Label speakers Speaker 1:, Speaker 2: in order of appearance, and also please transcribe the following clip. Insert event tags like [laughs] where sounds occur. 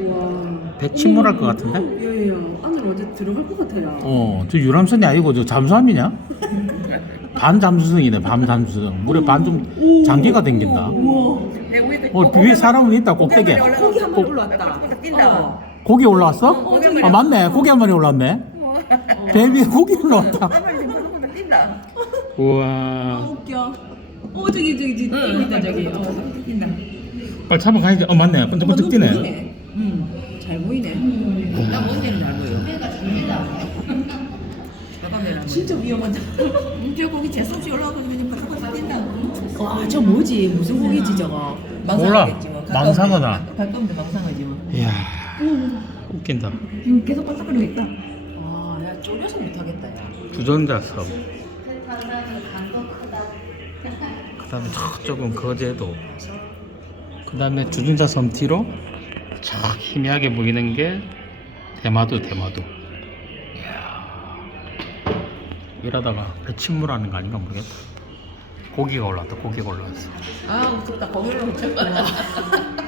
Speaker 1: 와.
Speaker 2: 배 침몰할 것 같은데?
Speaker 1: 야야야 안으로 어제 들어갈 것 같아요.
Speaker 2: 어, 저 유람선이 아니고 저 잠수함이냐? 반 잠수성이네, 반 잠수성. 물에 반 좀 장기가 댕긴다.
Speaker 1: 우와.
Speaker 2: 어, 위에 사람은 있다, 꼭대기에.
Speaker 1: 거기 한 마리 올라왔다.
Speaker 3: 뛴다.
Speaker 1: 어.
Speaker 2: 고기 올라왔어?
Speaker 1: 어.
Speaker 2: 아, 맞네. 고기 한 마리 올라왔네. 배 위에 고기 올라왔다.
Speaker 3: 뛴다.
Speaker 2: 우와.
Speaker 1: 아, 웃겨. 어 저기 저기 저기 뛰고 있다 저기. 어.
Speaker 3: 뛴다.
Speaker 2: 빨리 잡아가야지. 어, 맞네. 번쩍번쩍 뛰네.
Speaker 1: 음. 잘 보이네.
Speaker 3: 나 뭔지는 잘 보여. 잠깐만.
Speaker 1: 진짜 위험하다. [laughs]
Speaker 3: 저 거기 재수없이 올라오고 그냥 바삭바삭 뛴다.
Speaker 1: 와, 저 뭐지? 무슨 고기지 저거?
Speaker 2: 몰라.
Speaker 3: 망상어겠지 뭐.
Speaker 2: 망상어다.
Speaker 3: 가까운데 망상어지 뭐.
Speaker 2: 이야. 웃긴다.
Speaker 1: 지금 계속 바삭거리고 있다. 아, 야 쫄려서 못하겠다 야.
Speaker 2: 주전자 섬. 그 다음에 저쪽은 거제도. 그 다음에 주전자 섬 뒤로 저 희미하게 보이는 게 대마도, 대마도. 이러다가 배침물하는 거 아닌가 모르겠다. 고기가 올라왔다, 고기가 올라왔어.
Speaker 3: 아, 무섭다. 거기로 못 잡아.